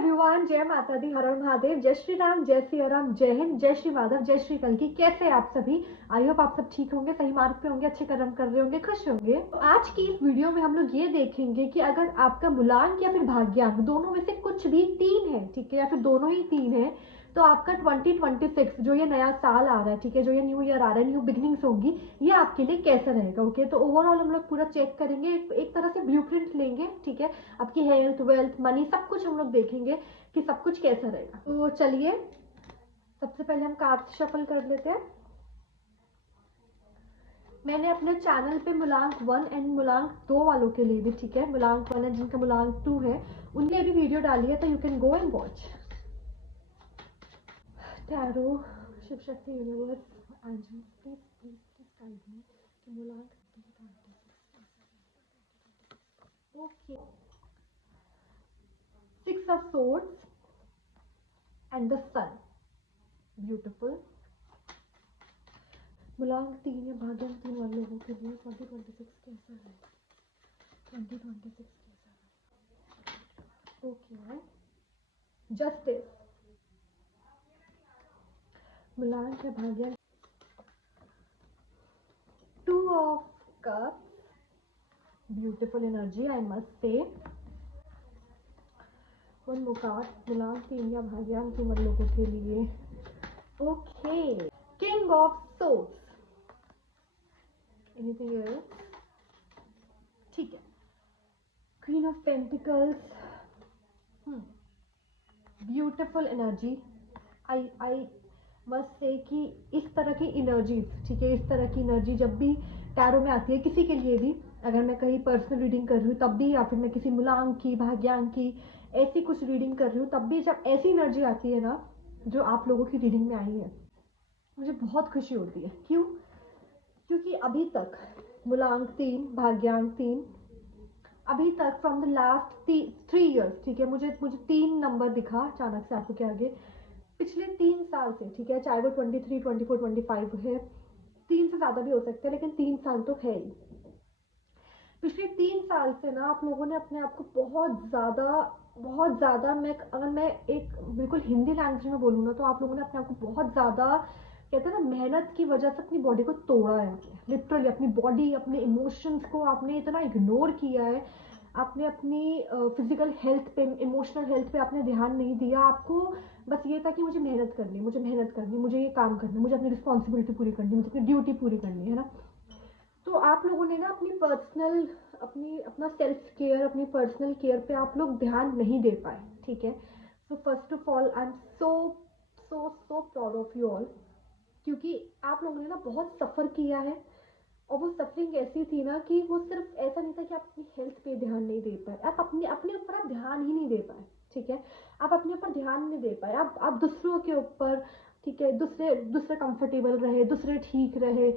Everyone, जय माता दी, हर हर महादेव, जय श्री राम, जय श्री राम, जय हिंद, जय श्री माधव, जय श्री कल्कि। कैसे हैं आप सभी? आई होप आप सब ठीक होंगे, सही मार्ग पे होंगे, अच्छे कर्म कर रहे होंगे, खुश होंगे। तो आज की इस वीडियो में हम लोग ये देखेंगे कि अगर आपका मूलांक या फिर भाग्यांक दोनों में से कुछ भी 3 है, ठीक है, या फिर दोनों ही 3 है, तो आपका 2026 जो ये नया साल आ रहा है, ठीक है, जो ये न्यू ईयर आ रहा है, न्यू बिगिनिंग्स होगी, ये आपके लिए कैसा रहेगा। ओके, तो ओवरऑल हम लोग पूरा चेक करेंगे, एक तरह से ब्लूप्रिंट लेंगे, ठीक है, आपकी हेल्थ, वेल्थ, मनी, सब कुछ हम लोग देखेंगे कि सब कुछ कैसा रहेगा। तो चलिए सबसे पहले हम कार्ड शफल कर लेते हैं। मैंने अपने चैनल पे मूलांक 1 एंड मूलांक 2 वालों के लिए भी, ठीक है, मूलांक 1 है जिनका मूलांक 2 है, उनके भी वीडियो डाली है, तो you can go and watch. Tarot, Shiv Shakti, universe, angel, please please please guide me कि मूलांक 3 okay. 6 of swords and the sun, beautiful. मूलांक 3 या भाग्यांक 3 वाले लोगों के लिए 2026 कैसा है? 2026 कैसा है? ओके, जस्टिस, मूलांक या भाग्यांक 2 of cups, beautiful energy, I must say. One more card, मूलांक 3 या भाग्यांक 3 वाले लोगों के लिए। Okay, king of swords, anything else? ठीक है, queen of pentacles, beautiful energy. I must say कि इस तरह की एनर्जीज, ठीक है, इस तरह की एनर्जी जब भी टैरो में आती है किसी के लिए भी, अगर मैं कहीं पर्सनल रीडिंग कर रही हूँ तब भी, या फिर मैं किसी मूलांक की, भाग्यांक की, ऐसी कुछ रीडिंग कर रही हूँ तब भी, जब ऐसी एनर्जी आती है ना जो आप लोगों की रीडिंग में आई है, मुझे बहुत खुशी होती है। क्यों? क्योंकि अभी तक मूलांक 3, भाग्यांक 3, अभी तक फ्रॉम द लास्ट 3 ईयर्स, ठीक है, मुझे 3 नंबर दिखा अचानक से आपको के आगे, पिछले 3 साल से, ठीक है, चाहे वो 23, 24, 25 है, 3 से ज्यादा भी हो सकते हैं, लेकिन 3 साल तो है ही। पिछले 3 साल से ना आप लोगों ने अपने आप को बहुत ज्यादा, अगर मैं एक बिल्कुल हिंदी लैंग्वेज में बोलूँ ना, तो आप लोगों ने अपने आप को बहुत ज्यादा, कहते हैं ना, मेहनत की वजह से अपनी बॉडी को तोड़ा है। लिटरली अपनी बॉडी, अपने इमोशंस को आपने इतना इग्नोर किया है, आपने अपनी फिजिकल हेल्थ पे, इमोशनल हेल्थ पे आपने ध्यान नहीं दिया। आपको बस ये था कि मुझे मेहनत करनी, मुझे ये काम करना, मुझे अपनी रिस्पॉन्सिबिलिटी पूरी करनी, मुझे अपनी ड्यूटी पूरी करनी है ना। तो आप लोगों ने ना अपना सेल्फ केयर, अपनी पर्सनल केयर पे आप लोग ध्यान नहीं दे पाए, ठीक है। So first of all I am so so so proud of you all, क्योंकि आप लोगों ने ना बहुत सफ़र किया है, और वो सफरिंग ऐसी थी ना कि वो सिर्फ ऐसा नहीं था कि आप अपनी हेल्थ पे ध्यान नहीं दे पाए, आप अपने अपने ऊपर आप ध्यान ही नहीं दे पाए, ठीक है, आप अपने ऊपर ध्यान नहीं दे पाए, आप दूसरों के ऊपर, ठीक है, दूसरे कंफर्टेबल रहे, दूसरे ठीक रहे,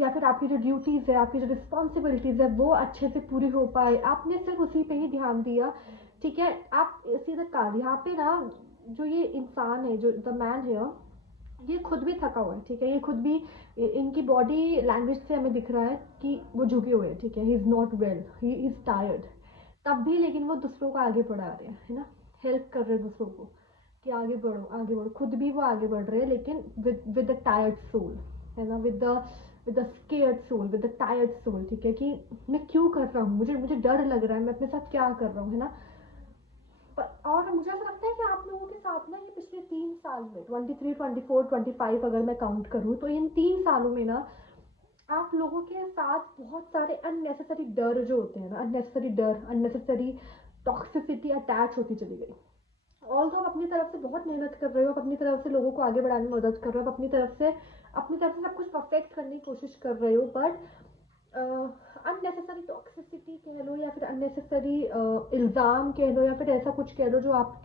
या फिर आपकी जो ड्यूटीज़ है, आपकी जो रिस्पॉन्सिबिलिटीज़ है, वो अच्छे से पूरी हो पाए, आपने सिर्फ उसी पे ही ध्यान दिया, ठीक है। आप सीधा कार्ड यहाँ पे ना, जो ये इंसान है, जो द मैन है, ये खुद भी थका हुआ है, ठीक है, ये खुद भी, इनकी बॉडी लैंग्वेज से हमें दिख रहा है कि वो झुके हुए हैं, ठीक है, he is not well, he is tired, तब भी लेकिन वो दूसरों को आगे बढ़ा रहे हैं, है ना, हेल्प कर रहे हैं दूसरों को कि आगे बढ़ो आगे बढ़ो, खुद भी वो आगे बढ़ रहे हैं, लेकिन विद द टायर्ड सोल, है ना, with the scared soul, with the tired soul, ठीक है, कि मैं क्यों कर रहा हूँ, मुझे डर लग रहा है, मैं अपने साथ क्या कर रहा हूँ, है ना। और मुझे ऐसा लगता है कि आप लोगों के साथ ना, ये पिछले 3 साल में 23, 24, 25 अगर मैं काउंट करूँ, तो इन 3 सालों में ना आप लोगों के साथ बहुत सारे अननेसेसरी डर जो होते हैं ना, अननेसेसरी टॉक्सिसिटी अटैच होती चली गई। ऑल तो आप अपनी तरफ से बहुत मेहनत कर रहे हो, आप अपनी तरफ से लोगों को आगे बढ़ाने में मदद कर रहे हो, आप अपनी तरफ से सब कुछ परफेक्ट करने की कोशिश कर रहे हो, बट अननेसेसरी टॉक्सिसिटी कह लो, या फिर अननेसेसरी इल्ज़ाम कह लो, या फिर ऐसा कुछ कह लो जो आप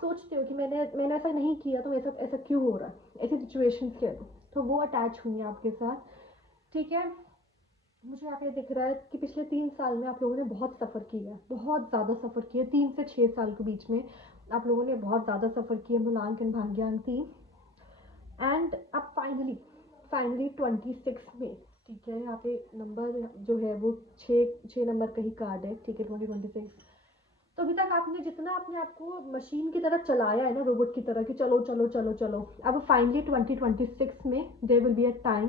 सोचते हो कि मैंने ऐसा नहीं किया, तो ऐसा ऐसा क्यों हो रहा है, ऐसी सिचुएशंस कह लो, तो वो अटैच हुई हैं आपके साथ, ठीक है। मुझे यहाँ पे दिख रहा है कि पिछले 3 साल में आप लोगों ने बहुत सफ़र किया है, बहुत ज़्यादा सफ़र किया है, 3 से 6 साल के बीच में आप लोगों ने बहुत ज़्यादा सफ़र किया, मूलांकन, भाग्यांक 3, एंड अब फाइनली 26 में, ठीक है, यहाँ पे नंबर जो है वो छः नंबर का ही कार्ड है, ठीक है, 2026। तो अभी तक आप आपने जितना अपने आप को मशीन की तरह चलाया है ना, रोबोट की तरह कि चलो चलो चलो चलो, अब फाइनली 2026 में there will be a time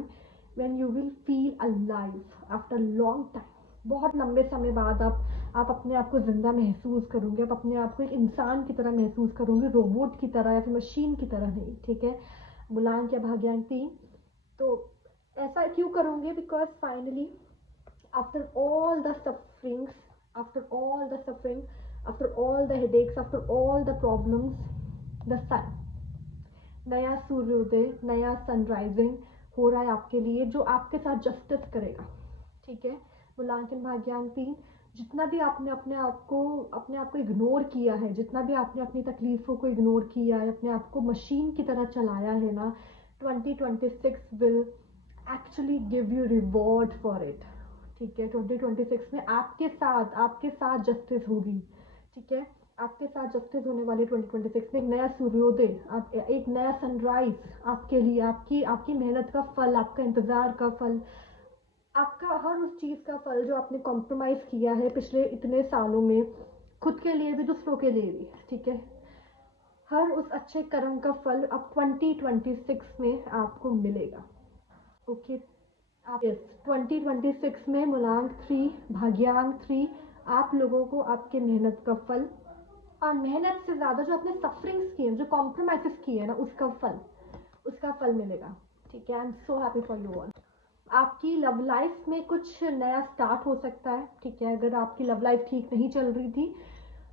when you will feel alive after long time. बहुत लंबे समय बाद आप अपने आप को जिंदा महसूस करोगे, आप अपने आप को एक इंसान की तरह महसूस करोगे, रोबोट की तरह या फिर मशीन की तरह नहीं, ठीक है। मूलांक या भाग्यांक 3। तो ऐसा क्यों करोगे? Because finally after all the sufferings, after all the suffering, after all the headaches, after all the problems, the sun, नया सूर्योदय, नया सनराइजिंग हो रहा है आपके लिए, जो आपके साथ जस्टिस करेगा, ठीक है। मूलांकन भाग्यांक 3। जितना भी आपने अपने आप को इग्नोर किया है, जितना भी आपने अपनी तकलीफों को इग्नोर किया है, अपने आप को मशीन की तरह चलाया है ना, 2026 will actually give you reward for it, ठीक है। 2026 में आपके साथ जस्टिस होगी, ठीक है। आपके साथ जस्टिस होने वाले 2026 में एक नया सूर्योदय, एक नया सनराइज आपके लिए, आपकी मेहनत का फल, आपका इंतजार का फल, आपका हर उस चीज का फल जो आपने कॉम्प्रोमाइज किया है पिछले इतने सालों में, खुद के लिए भी दूसरों के लिए भी, ठीक है। हर उस अच्छे कर्म का फल अब 2026 में आपको मिलेगा, ओके। आप 2026 में मूलांक 3, भाग्यांक 3, आप लोगों को आपके मेहनत का फल, और मेहनत से ज़्यादा जो आपने सफरिंग्स किए, जो कॉम्प्रोमाइज़ किए हैं ना, उसका फल मिलेगा, ठीक है। I am so happy for you all. आपकी लव लाइफ में कुछ नया स्टार्ट हो सकता है, ठीक है। अगर आपकी लव लाइफ ठीक नहीं चल रही थी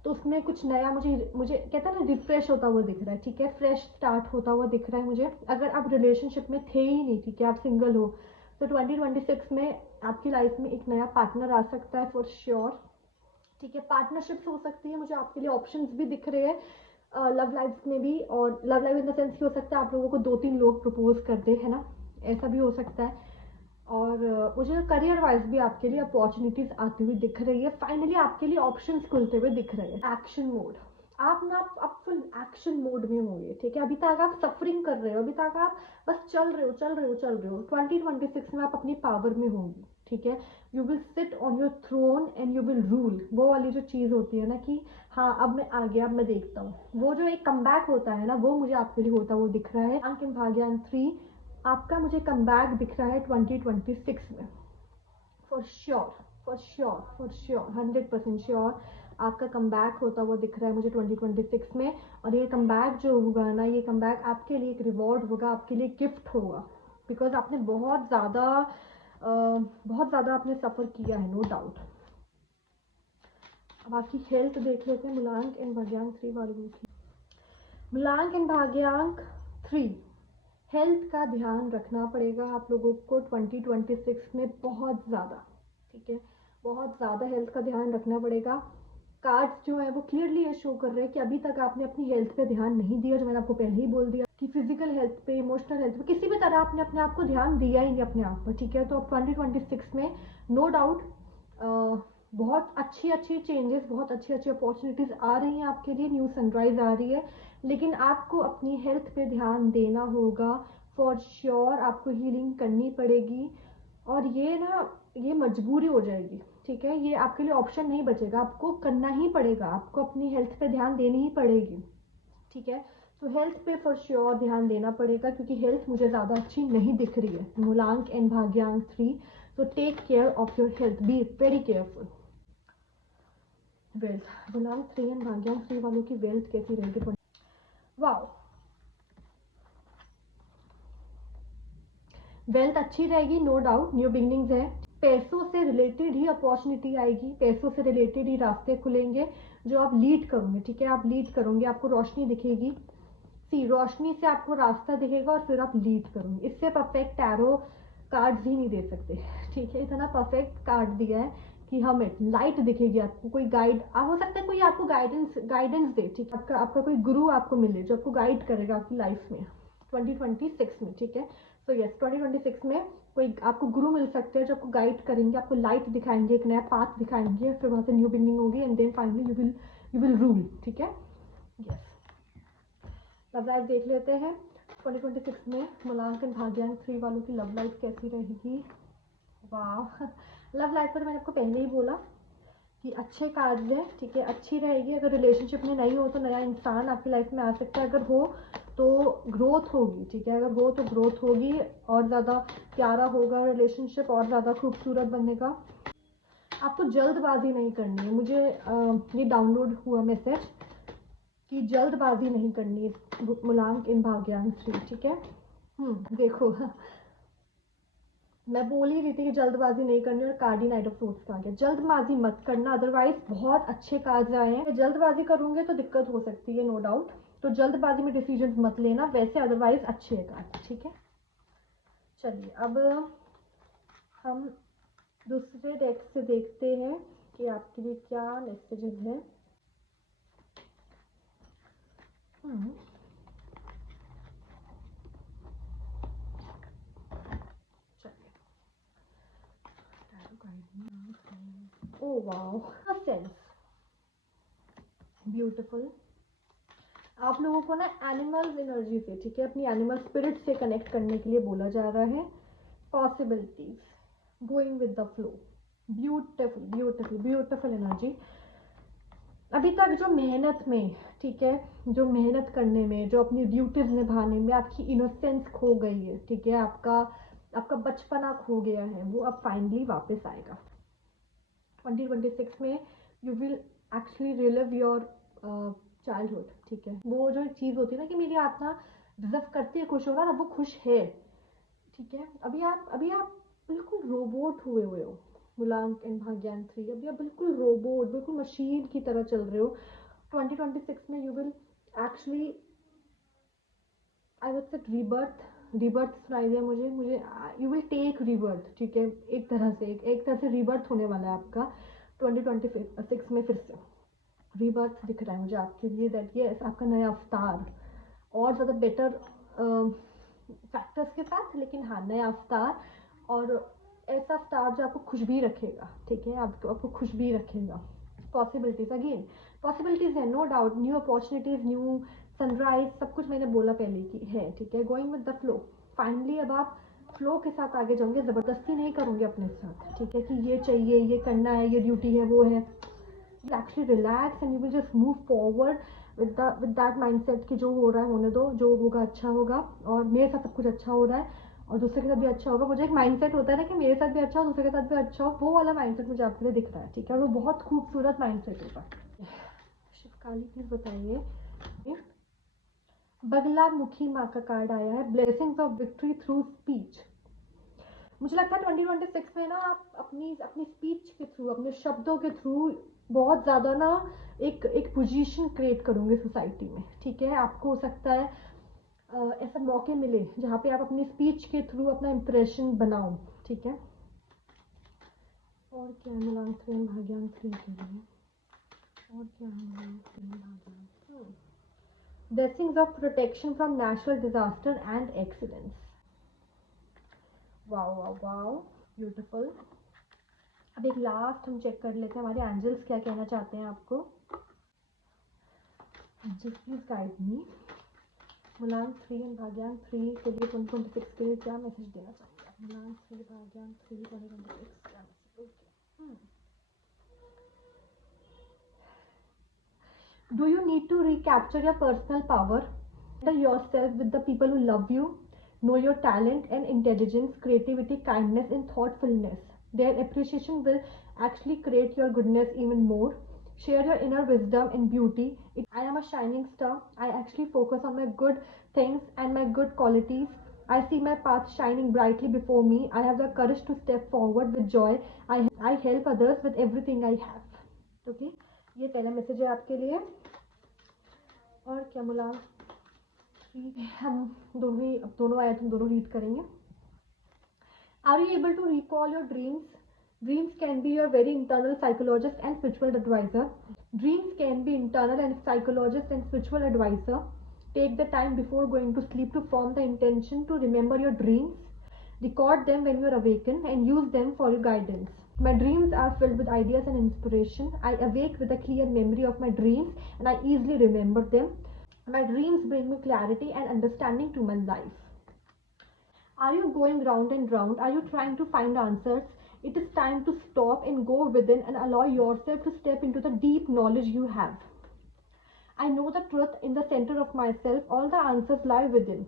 तो उसमें कुछ नया मुझे कहता है ना, रिफ्रेश होता हुआ दिख रहा है, ठीक है। फ्रेश स्टार्ट होता हुआ दिख रहा है मुझे। अगर आप रिलेशनशिप में थे ही नहीं, ठीक है, आप सिंगल हो, तो 2026 में आपकी लाइफ में एक नया पार्टनर आ सकता है फॉर श्योर, ठीक है। पार्टनरशिप्स हो सकती है, मुझे आपके लिए ऑप्शंस भी दिख रहे हैं लव लाइफ में भी। और love life in the sense हो सकता है आप लोगों को 2-3 लोग प्रपोज कर दे, है ना, ऐसा भी हो सकता है। और मुझे करियर वाइज भी आपके लिए अपॉर्चुनिटीज आती हुई दिख रही है। फाइनली आपके लिए ऑप्शंस खुलते हुए दिख रहे हैं। एक्शन मोड, आप ना अब फुल एक्शन मोड में होंगे, ठीक है। अभी तक आप सफरिंग कर रहे हो, अभी तक आप बस चल रहे हो। 2026 में आप अपनी पावर में होंगे, ठीक है। You will sit on your throne and you will rule. वो वाली जो चीज़ होती है ना कि हाँ अब मैं आ गया, अब मैं देखता हूँ, वो जो एक कमबैक होता है ना, वो मुझे आपके लिए होता वो दिख रहा है। अंक इन भाग्यांक 3, आपका मुझे कमबैक दिख रहा है 2026 में, फॉर श्योर 100% श्योर आपका कमबैक होता हुआ दिख रहा है मुझे 2026 में। और ये कमबैक जो होगा ना, ये कमबैक आपके लिए एक रिवॉर्ड होगा, आपके लिए गिफ्ट होगा, बिकॉज आपने बहुत ज़्यादा आपने सफ़र किया है, नो डाउट। अब आपकी हेल्थ देख लेते हैं मूलांक एंड भाग्यांक 3 वालों की। मूलांक एंड भाग्यांक 3, हेल्थ का ध्यान रखना पड़ेगा आप लोगों को 2026 में बहुत ज़्यादा, ठीक है। बहुत ज़्यादा हेल्थ का ध्यान रखना पड़ेगा। कार्ड्स जो है वो क्लियरली ये शो कर रहे हैं कि अभी तक आपने अपनी हेल्थ पे ध्यान नहीं दिया, जो मैंने आपको पहले ही बोल दिया कि फिजिकल हेल्थ पे, इमोशनल हेल्थ पे, किसी भी तरह आपने अपने आप को ध्यान दिया ही नहीं अपने आप पर, ठीक है। तो अब 2026 में नो डाउट बहुत अच्छी चेंजेस, बहुत अच्छी अपॉर्चुनिटीज़ आ रही हैं आपके लिए, न्यू सनराइज आ रही है। लेकिन आपको अपनी हेल्थ पे ध्यान देना होगा फॉर श्योर। आपको हीलिंग करनी पड़ेगी, और ये मजबूरी हो जाएगी, ठीक है। ये आपके लिए ऑप्शन नहीं बचेगा, आपको करना ही पड़ेगा, आपको अपनी हेल्थ पे ध्यान देनी ही पड़ेगी, ठीक है। तो हेल्थ पे फॉर श्योर ध्यान देना पड़ेगा, क्योंकि हेल्थ मुझे ज़्यादा अच्छी नहीं दिख रही है। मूलांक एंड भाग्यांक 3, तो take care of your health, be very careful. Wealth, मूलांक 3 एंड भाग्यांक 3 वालों की वेल्थ कैसी रहेगी? वाओ, वेल्थ अच्छी रहेगी, नो डाउट। न्यू बिगनिंग्स है, पैसों से रिलेटेड ही अपॉर्चुनिटी आएगी, पैसों से रिलेटेड ही रास्ते खुलेंगे जो आप लीड करोगे, ठीक है। आप लीड करोगे, आपको रोशनी दिखेगी, रोशनी से आपको रास्ता दिखेगा और फिर आप लीड करोगे। इससे परफेक्ट टैरो कार्ड्स ही नहीं दे सकते, ठीक है। इतना परफेक्ट कार्ड दिया है कि हमें लाइट दिखेगी आपको, कोई गाइड हो सकता है, कोई आपको गाइडेंस दे, ठीक है। आपका कोई गुरु आपको मिले जो आपको गाइड करेगा आपकी लाइफ में 2026 में, ठीक है। तो यस, 2026 में कोई आपको गुरु मिल सकते हैं जो आपको गाइड करेंगे, आपको लाइट दिखाएंगे, एक नया पाथ दिखाएंगे, फिर वहाँ से न्यू बिगनिंग होगी and then finally you will rule, ठीक है। यस, लव लाइफ देख लेते हैं 2026 में मूलांक एंड भाग्यांक 3 वालों की लव लाइफ कैसी रहेगी। वाह, लव लाइफ पर मैंने आपको पहले ही बोला कि अच्छे कार्ड है, ठीक है, अच्छी रहेगी। अगर रिलेशनशिप में नहीं हो तो नया इंसान आपकी लाइफ में आ सकता है, अगर हो तो ग्रोथ होगी, ठीक है, अगर हो तो ग्रोथ होगी, और ज़्यादा प्यारा होगा रिलेशनशिप, और ज़्यादा खूबसूरत बनेगा। आपको जल्दबाजी नहीं करनी है। मुझे ये डाउनलोड हुआ मैसेज कि जल्दबाजी नहीं करनी है मूलांक इन भाग्यांक 3, ठीक है। देखो मैं बोल ही रही थी कि जल्दबाजी नहीं करनी, और कार्डी नाइट ऑफ सोर्ड्स आ गया। जल्दबाजी मत करना, अदरवाइज बहुत अच्छे कार्ड आए हैं। जल्दबाजी करोगे तो दिक्कत हो सकती है, नो डाउट। तो जल्दबाजी में डिसीजन मत लेना, वैसे अदरवाइज अच्छे है कार्ड, ठीक है। चलिए अब हम दूसरे डेक से देखते हैं कि आपके लिए क्या मैसेजेस है। Oh wow, sense beautiful. आप लोगों को ना एनिमल्स एनर्जी से, ठीक है, अपनी एनिमल स्पिरिट से कनेक्ट करने के लिए बोला जा रहा है। Possibilities, going with the flow, beautiful beautiful beautiful energy. अभी तक जो मेहनत में, ठीक है, जो मेहनत करने में, जो अपनी ड्यूटीज निभाने में आपकी इनोसेंस खो गई है, ठीक है, आपका बचपना खो गया है, वो अब फाइनली वापस आएगा 2026 में। You will actually relive your childhood, ठीक है। वो जो एक चीज़ होती है ना कि मेरी आत्मा डिजर्व करती है खुश होना, अब वो खुश है, ठीक है। अभी आप बिल्कुल रोबोट हुए हो मूलांक एंड भाग्यांक 3। अभी आप बिल्कुल रोबोट, बिल्कुल मशीन की तरह चल रहे हो। 2026 में you will actually, I would say rebirth सुनाई दिया मुझे यू विल टेक रीबर्थ, ठीक है। एक तरह से रीबर्थ होने वाला है आपका 2026 में। फिर से रीबर्थ दिख रहा है मुझे आपके लिए, दैट ये आपका नया अवतार, और ज़्यादा बेटर फैक्टर्स के साथ, लेकिन हाँ नया अवतार, और ऐसा अवतार जो आपको खुश भी रखेगा, ठीक है, आपको खुश भी रखेगा। पॉसिबिलिटीज, अगेन पॉसिबिलिटीज है, no doubt, new opportunities, new sunrise, सब कुछ मैंने बोला पहले की है, ठीक है। Going with the flow, finally अब आप फ्लो के साथ आगे जाओगे, ज़बरदस्ती नहीं करोगे अपने साथ, ठीक है, कि ये चाहिए, ये करना है, ये ड्यूटी है, वो है। Actually relax and you will just move forward with that mindset कि जो हो रहा है होने दो, जो होगा अच्छा होगा, और मेरे साथ सब कुछ अच्छा हो रहा है, और दूसरे के साथ भी अच्छा होगा। मुझे एक माइंडसेट होता है ना कि मेरे साथ भी अच्छा हो, दूसरे के साथ भी अच्छा हो, वो वाला माइंडसेट मुझे आपके लिए दिख रहा है, ठीक है। वो बहुत खूबसूरत माइंडसेट होगा। शिव काली प्लीज बताइए। बगला मुखी माँ का कार्ड आया है, blessings of victory through speech. मुझे लगता है 2026 में ना आप अपनी स्पीच के थ्रू, अपने शब्दों के थ्रू बहुत ज़्यादा ना एक पोजीशन क्रिएट करोगे सोसाइटी में, ठीक है। आपको हो सकता है ऐसा मौके मिले जहाँ पे आप अपनी स्पीच के थ्रू अपना इम्प्रेशन बनाओ, ठीक है। और क्या मूलांक 3 भाग्यांक 3 के लिए, और क्या मूलांक 3 भाग्यांक, blessings of protection from natural disaster and accidents. Wow wow wow, beautiful. अब एक लास्ट हम चेक कर लेते हैं हमारे एंजल्स क्या कहना चाहते हैं आपको। एंजल्स प्लीज गाइड मी, मूलांक 3 एंड भाग्यांक 3 के लिए 2026 के लिए क्या मैसेज देना चाहूँगा। मूलांक 3 भाग्यांक 3 2026 क्या message, Do you need to recapture your personal power? Better yourself with the people who love you, know your talent and intelligence, creativity, kindness, and thoughtfulness. Their appreciation will actually create your goodness even more. Share your inner wisdom and beauty. I am a shining star. I actually focus on my good things and my good qualities. I see my path shining brightly before me. I have the courage to step forward with joy. I help others with everything I have. Okay? ये पहला message है आपके लिए। और क्या बोला, हम दोनों आए, हम दोनों रीड करेंगे। Are you able to recall your dreams? Dreams can be your very internal psychologist and spiritual advisor. Dreams can be internal and psychologist and spiritual advisor. Take the time before going to sleep to form the intention to remember your dreams. Record them when you are awakened and use them for your guidance. My dreams are filled with ideas and inspiration. I awake with a clear memory of my dreams and I easily remember them. My dreams bring me clarity and understanding to my life. Are you going round and round? Are you trying to find answers It is time to stop and go within and allow yourself to step into the deep knowledge you have. I know the truth in the center of myself. All the answers lie within.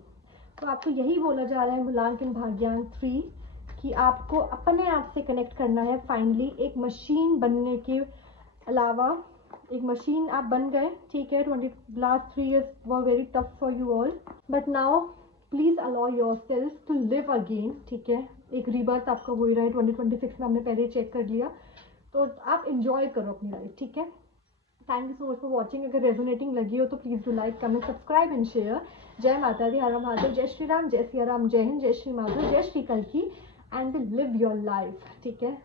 तो आपको यही बोला जा रहा है मूलांकन भाग्यांक 3 कि आपको अपने आप से कनेक्ट करना है फाइनली। एक मशीन बनने के अलावा एक मशीन आप बन गए, ठीक है। Last 3 years were very tough for you all, but now please allow yourself to live again, ठीक है। एक रीबर्थ आपका हो ही रहा है 2026 में, हमने पहले ही चेक कर लिया। तो आप इंजॉय करो अपनी लाइफ, ठीक है। Thank you so much for watching. अगर रेजोनेटिंग लगी हो तो please do like, comment, subscribe and share. जय माता दी, हर हर महादेव, जय श्री राम, जय सिया राम, जय हिंद, जय श्री माधव, जय श्री कल्की एंड लिव योर लाइफ, ठीक है।